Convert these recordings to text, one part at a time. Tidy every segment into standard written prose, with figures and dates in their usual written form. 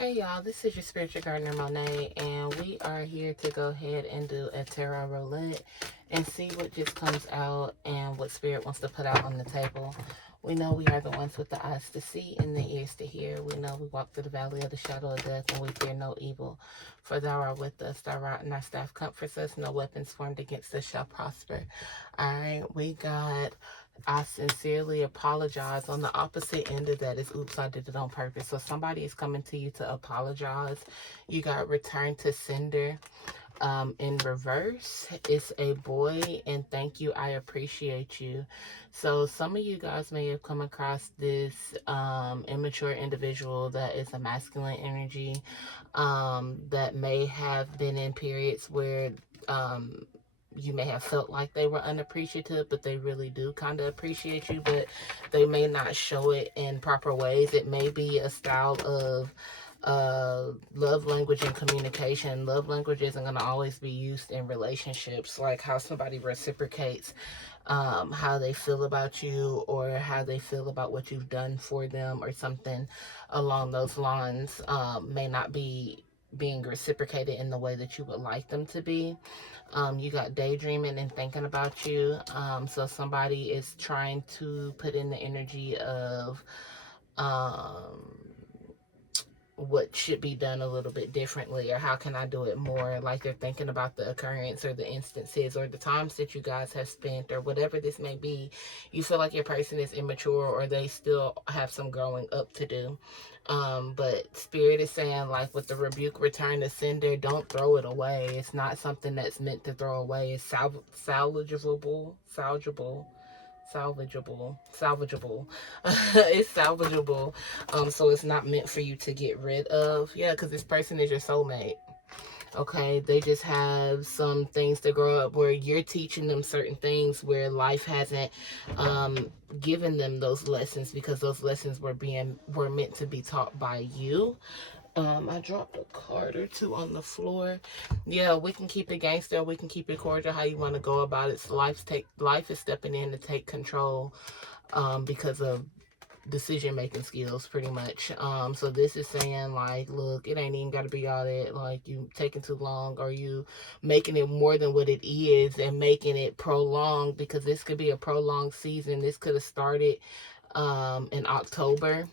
Hey y'all, this is your spiritual gardener Monet, and we are here to go ahead and do a tarot roulette and see what just comes out and what spirit wants to put out on the table. We know we are the ones with the eyes to see and the ears to hear. We know we walk through the valley of the shadow of death, and we fear no evil. For thou art with us, thy rod and thy staff comforts us. No weapons formed against us shall prosper. All right, we got I sincerely apologize. On the opposite end of that is oops, I did it on purpose. So somebody is coming to you to apologize. You got return to sender. In reverse, it's a boy, and thank you, I appreciate you. So some of you guys may have come across this immature individual that is a masculine energy, that may have been in periods where you may have felt like they were unappreciative, but they really do kind of appreciate you, but they may not show it in proper ways. It may be a style of love language and communication. Love language isn't going to always be used in relationships, like how somebody reciprocates how they feel about you or how they feel about what you've done for them or something along those lines, may not be being reciprocated in the way that you would like them to be. You got daydreaming and thinking about you. So somebody is trying to put in the energy of um, what should be done a little bit differently, or how can I do it more, like they're thinking about the occurrence or the instances or the times that you guys have spent or whatever this may be. You feel like your person is immature or they still have some growing up to do. But spirit is saying, like with the rebuke return to sender, don't throw it away. It's not something that's meant to throw away. It's salvageable. It's salvageable. So it's not meant for you to get rid of. Yeah, because this person is your soulmate. Okay, they just have some things to grow up where you're teaching them certain things where life hasn't given them those lessons, because those lessons were meant to be taught by you. I dropped a card or two on the floor. Yeah, we can keep it gangster, we can keep it cordial, how you want to go about it. So life is stepping in to take control, because of decision making skills, pretty much. So this is saying, like, look, it ain't even gotta be all that, like, you taking too long, or you making it more than what it is and making it prolonged, because this could be a prolonged season. This could have started in October,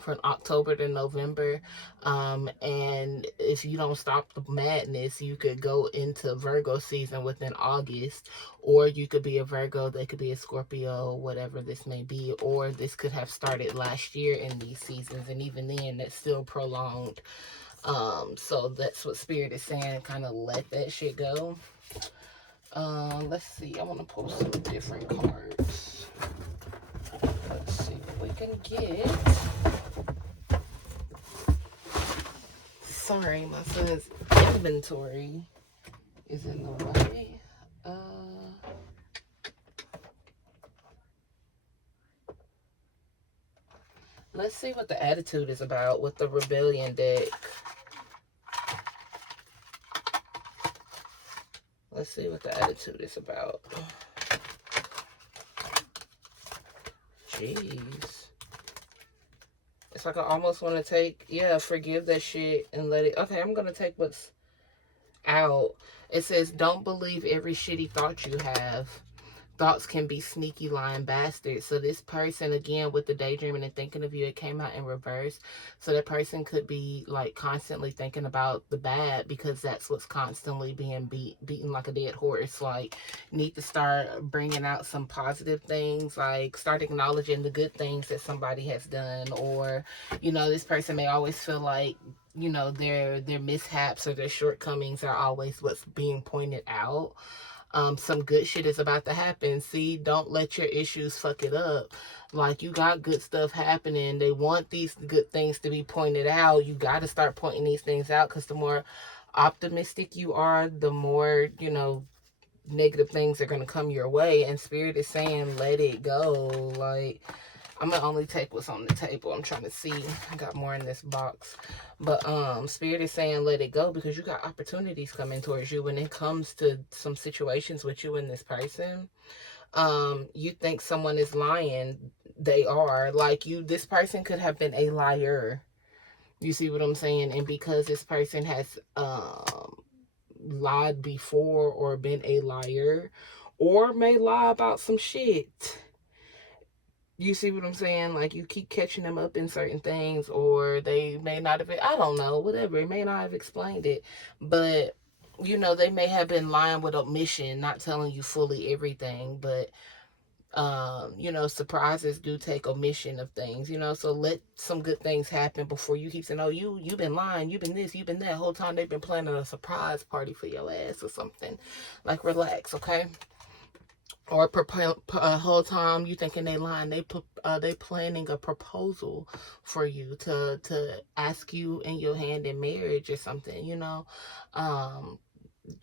from October to November. And if you don't stop the madness, you could go into Virgo season within August, or you could be a Virgo, they could be a Scorpio, whatever this may be, or this could have started last year in these seasons, and even then, that's still prolonged. So that's what Spirit is saying, kind of let that shit go. Let's see, I want to pull some different cards. Let's see what we can get. Sorry, my son's inventory is in the way. Let's see what the attitude is about with the rebellion deck. Let's see what the attitude is about. Jeez. It's like I almost want to take, yeah, forgive that shit and let it. Okay, I'm going to take what's out. It says, don't believe every shitty thought you have. Thoughts can be sneaky, lying bastards. So this person, again, with the daydreaming and thinking of you, it came out in reverse. So that person could be like constantly thinking about the bad, because that's what's constantly being beaten like a dead horse. Like, need to start bringing out some positive things, like start acknowledging the good things that somebody has done. Or, this person may always feel like, their mishaps or their shortcomings are always what's being pointed out. Some good shit is about to happen. See, don't let your issues fuck it up. Like, you got good stuff happening. They want these good things to be pointed out. You got to start pointing these things out, because the more optimistic you are, the more, negative things are going to come your way. And Spirit is saying, let it go. Like, I'm gonna only take what's on the table. I'm trying to see. I got more in this box. But Spirit is saying let it go, because you got opportunities coming towards you when it comes to some situations with you and this person. You think someone is lying. They are. Like, this person could have been a liar. You see what I'm saying? And because this person has lied before or been a liar or may lie about some shit, you see what I'm saying? Like, you keep catching them up in certain things, or they may not have, I don't know, whatever. It may not have explained it, but, you know, they may have been lying with omission, not telling you fully everything, but, you know, surprises do take omission of things, you know, so let some good things happen before you keep saying, oh, you've been lying, you've been this, you've been that. Whole time they've been planning a surprise party for your ass or something. Like, relax, okay? Or a whole time you thinking they lying, they planning a proposal for you to ask you in your hand in marriage or something, you know.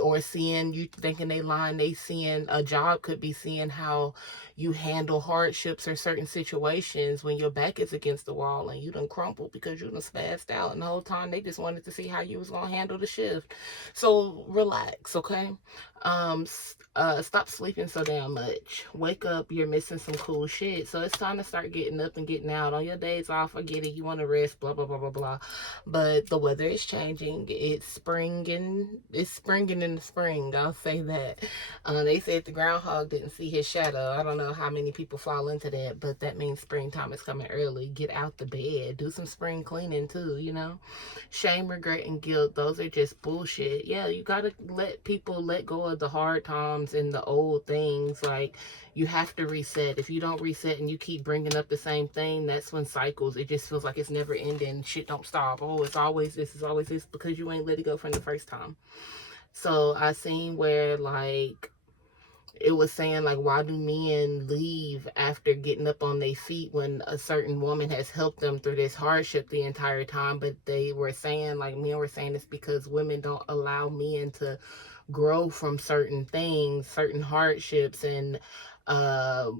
Or seeing, you thinking they lying, they seeing a job, could be seeing how you handle hardships or certain situations when your back is against the wall and you done crumpled because you done spazzed out, and the whole time they just wanted to see how you was gonna handle the shift. So relax, okay? Stop sleeping so damn much. Wake up, you're missing some cool shit. So it's time to start getting up and getting out. On your days off, I get it, you want to rest, blah blah blah blah blah, but the weather is changing. It's springing in the spring, I'll say that. They said the groundhog didn't see his shadow. I don't know how many people fall into that, but that means springtime is coming early. Get out the bed, do some spring cleaning too, you know. Shame, regret, and guilt, those are just bullshit. Yeah, you gotta let people let go of the hard times and the old things. Like, you have to reset. If you don't reset and you keep bringing up the same thing, that's when cycles, it just feels like it's never ending. Shit don't stop. Oh, it's always this, it's always this, because you ain't let it go from the first time. So I seen where, like, it was saying, like, why do men leave after getting up on their feet when a certain woman has helped them through this hardship the entire time? But they were saying, like, men were saying, it's because women don't allow men to grow from certain things, certain hardships, and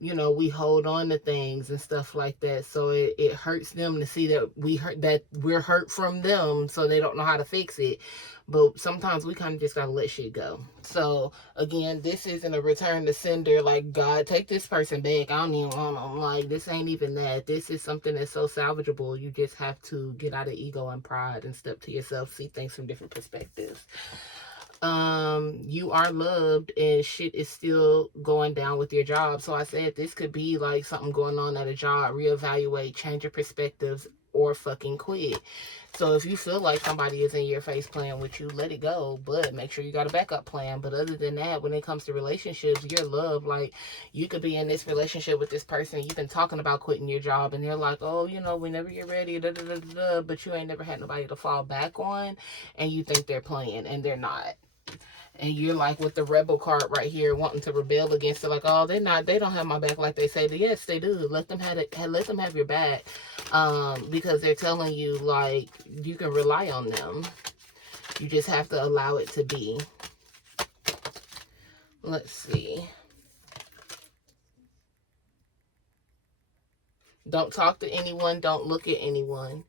you know, we hold on to things and stuff like that. So it hurts them to see that we're hurt from them, so they don't know how to fix it. But sometimes we kind of just gotta let shit go. So again, this isn't a return to sender, like, God, take this person back, I don't even want them. Like, this ain't even that. This is something that's so salvageable. You just have to get out of ego and pride and step to yourself, see things from different perspectives. You are loved, and shit is still going down with your job. So I said this could be like something going on at a job. Reevaluate, change your perspectives, or fucking quit. So if you feel like somebody is in your face playing with you, let it go, but make sure you got a backup plan. But other than that, when it comes to relationships, your love, like, you could be in this relationship with this person, you've been talking about quitting your job, and they're like, oh, you know, whenever you're ready, da da da da, but you ain't never had nobody to fall back on, and you think they're playing, and they're not. And you're like with the rebel card right here, wanting to rebel against it, like, oh, they don't have my back like they say. Yes, they do. Let them have it. Let them have your back, because they're telling you, like, you can rely on them. You just have to allow it to be. Let's see. Don't talk to anyone. Don't look at anyone.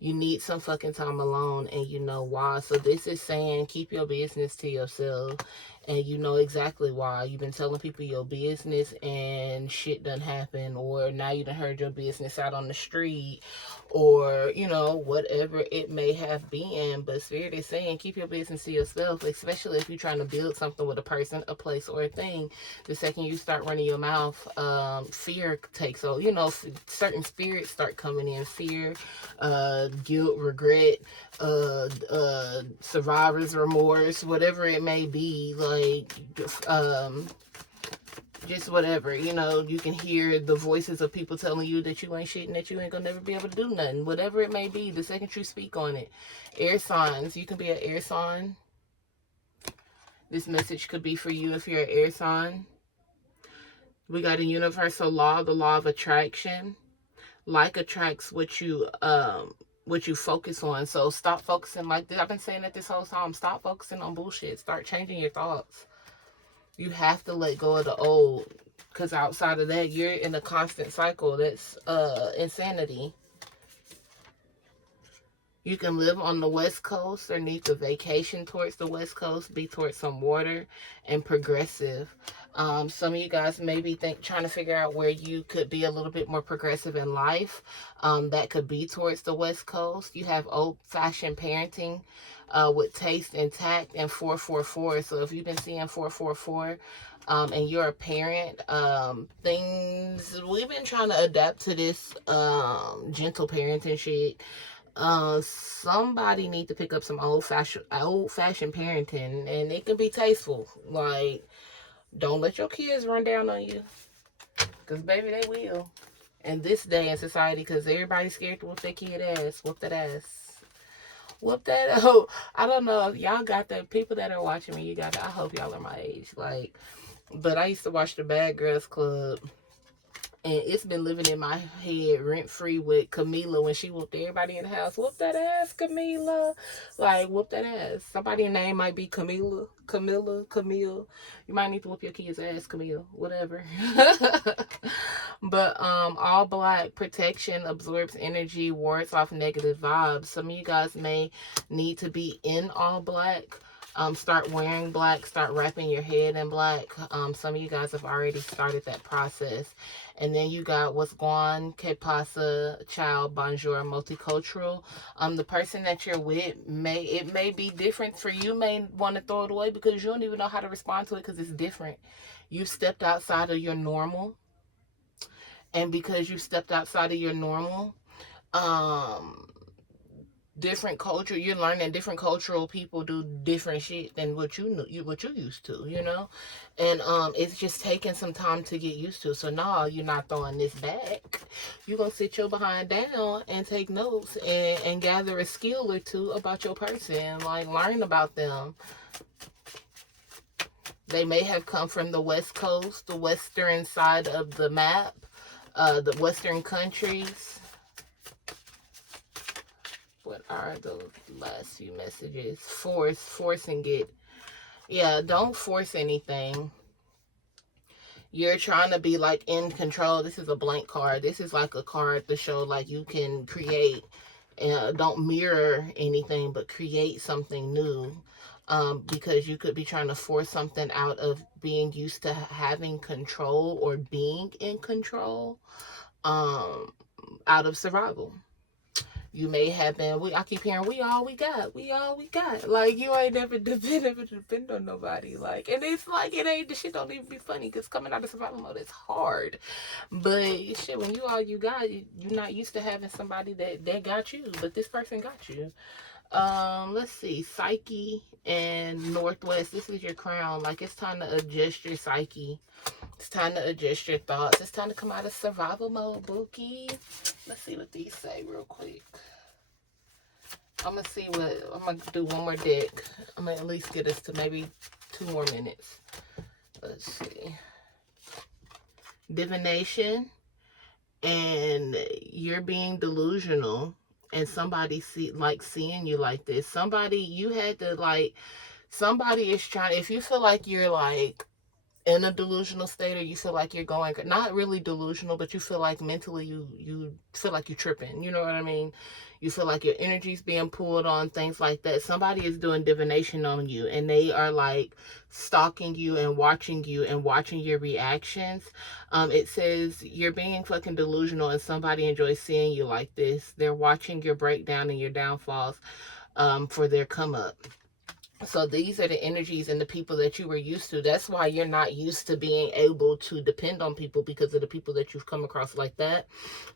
You need some fucking time alone, and you know why. So this is saying, keep your business to yourself, and you know exactly why. You've been telling people your business and shit done happen, or now you done heard your business out on the street, or, you know, whatever it may have been. But Spirit is saying, keep your business to yourself, especially if you're trying to build something with a person, a place, or a thing. The second you start running your mouth, fear takes over. You know, certain spirits start coming in. Fear, guilt, regret, survivor's remorse, whatever it may be, like, just whatever, you know. You can hear the voices of people telling you that you ain't shit and that you ain't gonna never be able to do nothing, whatever it may be, the second you speak on it. Air signs, you can be an air sign. This message could be for you if you're an air sign. We got a universal law, the law of attraction. Like attracts what you focus on. So stop focusing, like I've been saying it this whole time, stop focusing on bullshit. Start changing your thoughts. You have to let go of the old, because outside of that, you're in a constant cycle. That's insanity. You can live on the West Coast or need to vacation towards the West Coast, be towards some water, and progressive. Some of you guys may be trying to figure out where you could be a little bit more progressive in life. That could be towards the West Coast. You have old-fashioned parenting with taste and tact and 444. So if you've been seeing 444, and you're a parent, we've been trying to adapt to this gentle parenting shit. Somebody need to pick up some old-fashioned parenting, and it can be tasteful. Like, don't let your kids run down on you, because baby, they will. And this day in society, because everybody's scared to whoop their kid ass. Whoop that ass. Whoop that. Oh, I don't know if y'all got that. People that are watching me, you got that. I hope y'all are my age. Like, but I used to watch the Bad Girls Club, and it's been living in my head rent-free with Camila when she whooped everybody in the house. Whoop that ass, Camila. Like, whoop that ass. Somebody's name might be Camila, Camille. You might need to whoop your kid's ass, Camille. Whatever. But all black protection absorbs energy, wards off negative vibes. Some of you guys may need to be in all black. Start wearing black, start wrapping your head in black. Some of you guys have already started that process. And then you got what's going on, que pasa, child, bonjour, multicultural. The person that you're with, may be different for you, may want to throw it away because you don't even know how to respond to it because it's different. You've stepped outside of your normal. And because you stepped outside of your normal, different culture, you're learning different cultural people do different shit than what you used to, you know. And it's just taking some time to get used to. So no, you're not throwing this back. You're gonna sit your behind down and take notes and gather a skill or two about your person, like learn about them. They may have come from the West Coast, the western side of the map, the western countries. What are those last few messages? Forcing it. Yeah, don't force anything. You're trying to be like in control. This is a blank card. This is like a card to show like you can create. Don't mirror anything, but create something new. Because you could be trying to force something out of being used to having control or being in control, out of survival. You may have been, I keep hearing, we all we got. Like, you ain't never depend on nobody. Like, and it's like, the shit don't even be funny, because coming out of survival mode is hard. But shit, when you all you got, you're not used to having somebody that got you, but this person got you. Let's see, Psyche and Northwest. This is your crown. Like, it's time to adjust your psyche. It's time to adjust your thoughts. It's time to come out of survival mode, Bookie. Let's see what these say real quick. I'm going to do one more deck. I'm going to at least get us to maybe 2 more minutes. Let's see. Divination. And you're being delusional. And somebody seeing you like this. Somebody is trying, if you feel like you're like in a delusional state, or you feel like you're going, not really delusional, but you feel like mentally you feel like you're tripping, you know what I mean? You feel like your energy's being pulled on, things like that. Somebody is doing divination on you, and they are like stalking you and watching your reactions. It says you're being fucking delusional, and somebody enjoys seeing you like this. They're watching your breakdown and your downfalls for their come up. So these are the energies and the people that you were used to. That's why you're not used to being able to depend on people, because of the people that you've come across like that.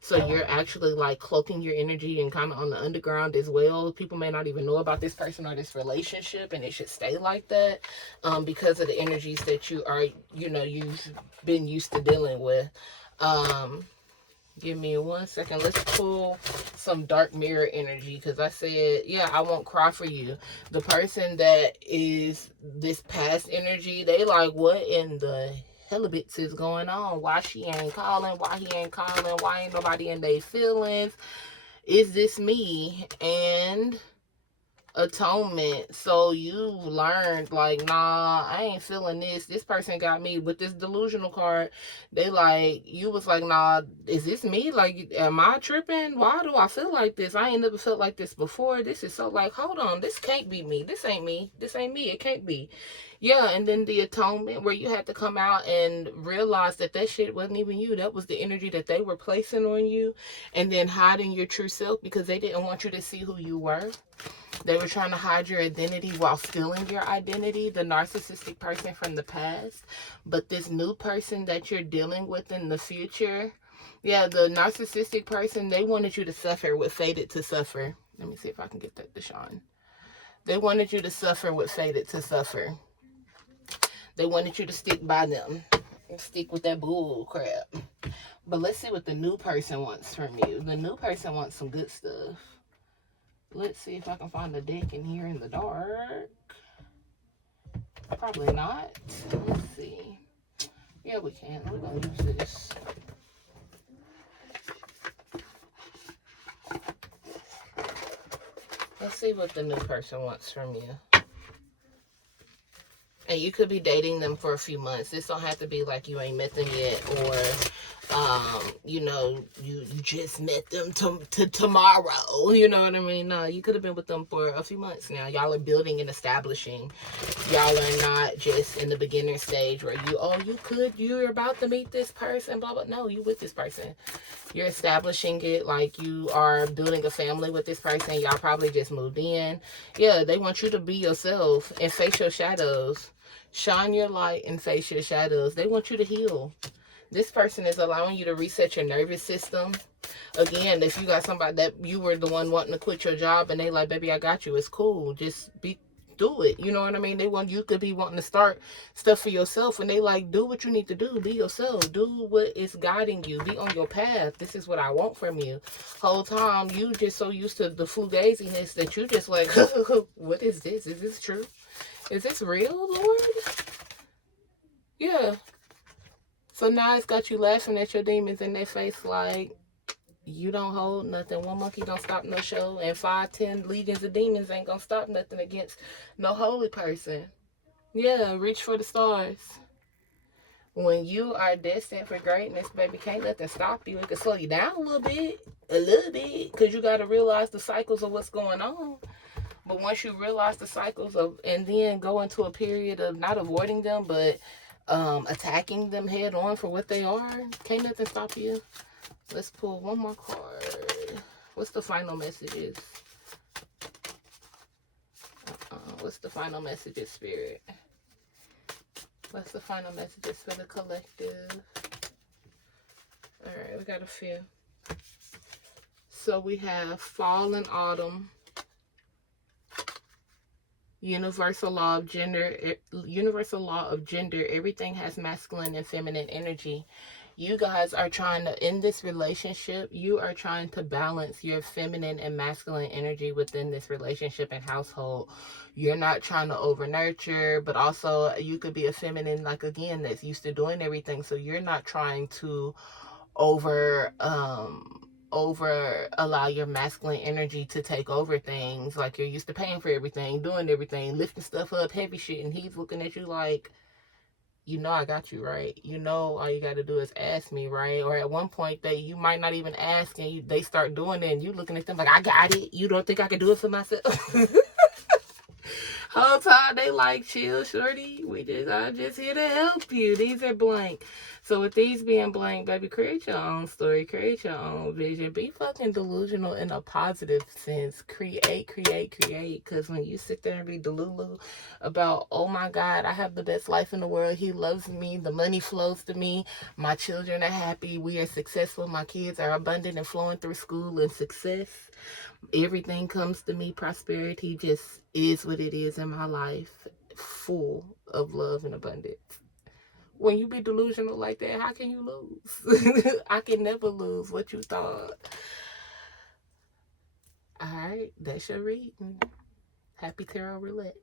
So you're actually like cloaking your energy and kind of on the underground as well. People may not even know about this person or this relationship, and it should stay like that because of the energies that you've been used to dealing with. Give me 1 second. Let's pull some dark mirror energy, because I said, yeah, I won't cry for you. The person that is this past energy, they like, what in the hellabits is going on? Why she ain't calling? Why he ain't calling? Why ain't nobody in their feelings? Is this me? And atonement. So you learned, like, nah, I ain't feeling this person got me. With this delusional card, they like, you was like, nah, is this me? Like, am I tripping? Why do I feel like this? I ain't never felt like this before. This is so, like, hold on, this can't be me. This ain't me. It can't be. Yeah. And then the atonement, where you had to come out and realize that shit wasn't even you. That was the energy that they were placing on you, and then hiding your true self because they didn't want you to see who you were. They were trying to hide your identity while stealing your identity, the narcissistic person from the past. But this new person that you're dealing with in the future, yeah, the narcissistic person, they wanted you to suffer what fated to suffer. Let me see if I can get that to shine. They wanted you to suffer what fated to suffer. They wanted you to stick by them and stick with that bull crap. But let's see what the new person wants from you. The new person wants some good stuff. Let's see if I can find a deck in here in the dark. Probably not. Let's see. Yeah, we can. We're going to use this. Let's see what the new person wants from you. And you could be dating them for a few months. This don't have to be like you ain't met them yet, or you know, you just met them to tomorrow. You know what I mean? No, you could have been with them for a few months now. Y'all are building and establishing. Y'all are not just in the beginner stage where you're about to meet this person, blah, blah. No, you with this person. You're establishing it, like you are building a family with this person. Y'all probably just moved in. Yeah, they want you to be yourself and face your shadows. Shine your light and face your shadows. They want you to heal. This person is allowing you to reset your nervous system. Again, if you got somebody that you were the one wanting to quit your job and they like, baby, I got you. It's cool. Just do it. You know what I mean? You could be wanting to start stuff for yourself, and they like, do what you need to do. Be yourself. Do what is guiding you. Be on your path. This is what I want from you. Whole time you just so used to the fugaziness that you just like, what is this? Is this true? Is this real, Lord? Yeah. So now it's got you laughing at your demons in their face like, you don't hold nothing. One monkey don't stop no show, and 5, 10 legions of demons ain't gonna stop nothing against no holy person. Yeah, reach for the stars. When you are destined for greatness, baby, can't nothing stop you. It can slow you down a little bit, because you got to realize the cycles of what's going on. But once you realize the cycles of, and then go into a period of not avoiding them, but attacking them head on for what they are, can't nothing stop you. Let's pull one more card. What's the final messages? What's the final messages, Spirit? What's the final messages for the collective? All right, we got a few. So we have fall and autumn. Universal law of gender. Everything has masculine and feminine energy. You guys are trying to, in this relationship, you are trying to balance your feminine and masculine energy within this relationship and household. You're not trying to over nurture, but also you could be a feminine, like, again, that's used to doing everything. So you're not trying to over allow your masculine energy to take over things. Like, you're used to paying for everything, doing everything, lifting stuff up, heavy shit, and he's looking at you like, you know I got you, right? You know all you got to do is ask me, right? Or at one point you might not even ask, and they start doing it, and you looking at them like, I got it. You don't think I can do it for myself? Whole time they like, chill, shorty. I'm just here to help you. These are blank. So with these being blank, baby, create your own story. Create your own vision. Be fucking delusional in a positive sense. Create. Because when you sit there and be delulu about, oh my God, I have the best life in the world. He loves me. The money flows to me. My children are happy. We are successful. My kids are abundant and flowing through school and success. Everything comes to me. Prosperity just is what it is in my life. Full of love and abundance. When you be delusional like that, how can you lose? I can never lose what you thought. Alright, that's your reading. Happy Tarot Roulette.